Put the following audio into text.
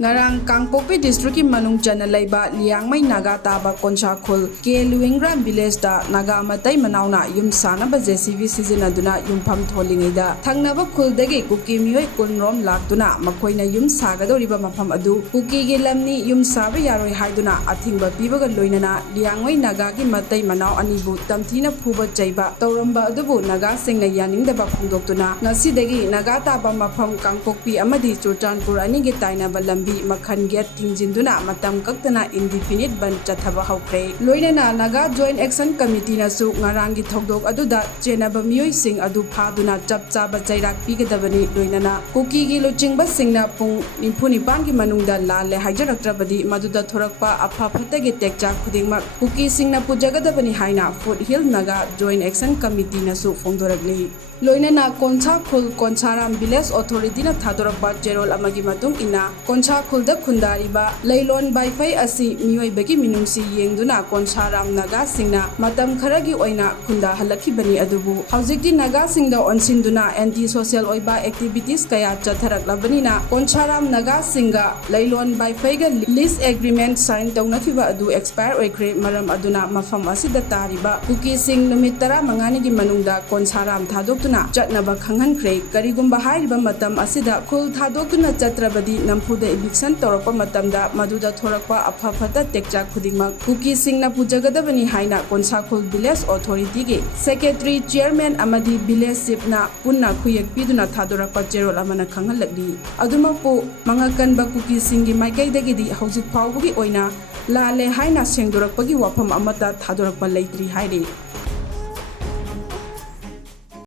Ngarang Kangpokpi District ki manung chana laiba Liangmei Naga taba KONSAKHUL ke Luingram village da Naga matai manauna yum sanaba JCB sizinaduna yumpham tholingeida thangnaba khuldagi Kuki mioi kunrom lakduna makoina yum sagadoriba mafam adu Kuki gi lamni yum saba yaroi haiduna athingba pibaga loinana Liangmei Naga ki matai manau anibu tamthina phuba chaiba tawramba adubu Naga singna yaningdaba phungdoktuna ngasidagi Naga taba mafam Kangpokpi amadi Churchanpur ani gi tainaba Makhan Gate Tingjinduna Matam Kaktana Indefinite Bandh Chathaba Houkhre Loinana Naga Joint Action Committee nasu ngarangi thogdok aduda chenaba mioi sing adu phaduna chapchaba chairak pigadabani loinana Kuki gi luchingba singna pung nimphunipan gi manungda lale haijaraktrabadi maduda thorakpa apha phatagi tekcha khudingma Kuki Singna pujagadabani haina Foothill Naga Joint Action Committee nasu phongdorakli Loinana KONSAKHUL Konsaram Village Authority na thadorakpa cherol amagi matung ina KONSAKHUL da khundariba leilon baifai asi miyoibagi minungsi yengduna Konsaram Naga Singna matam kharagi oina khunda halakhibani adubu haujikti Naga Singda onsinduna anti social oiba activities kaya chatharaklabanina Konsaram Naga Singa leilon baifai ga lease agreement sign taunakhiba adu expire oikre maram aduna mafam asida tariba Kuki Sing numit 15 gi manungda Konsaram thadoktu Chatnaba KHANGHANKHRE karigumba hairiba matam asida khul thadokuna chatrabadi nampuda eviction torapa matamda maduda thorakpa aphafata tekcha khudingma Kuki Singna pujagadabani haina KONSAKHUL Village Authority ge Secretary Chairman amadi Village Chief na punna khuyek piduna thadorakpa cherol amana khanghalakli adumapu mangakanba Kuki Singgi maikaidagidi haujik phawbugi oina lale haina sengdorakpagi wafam amata thadorakpa leitri haire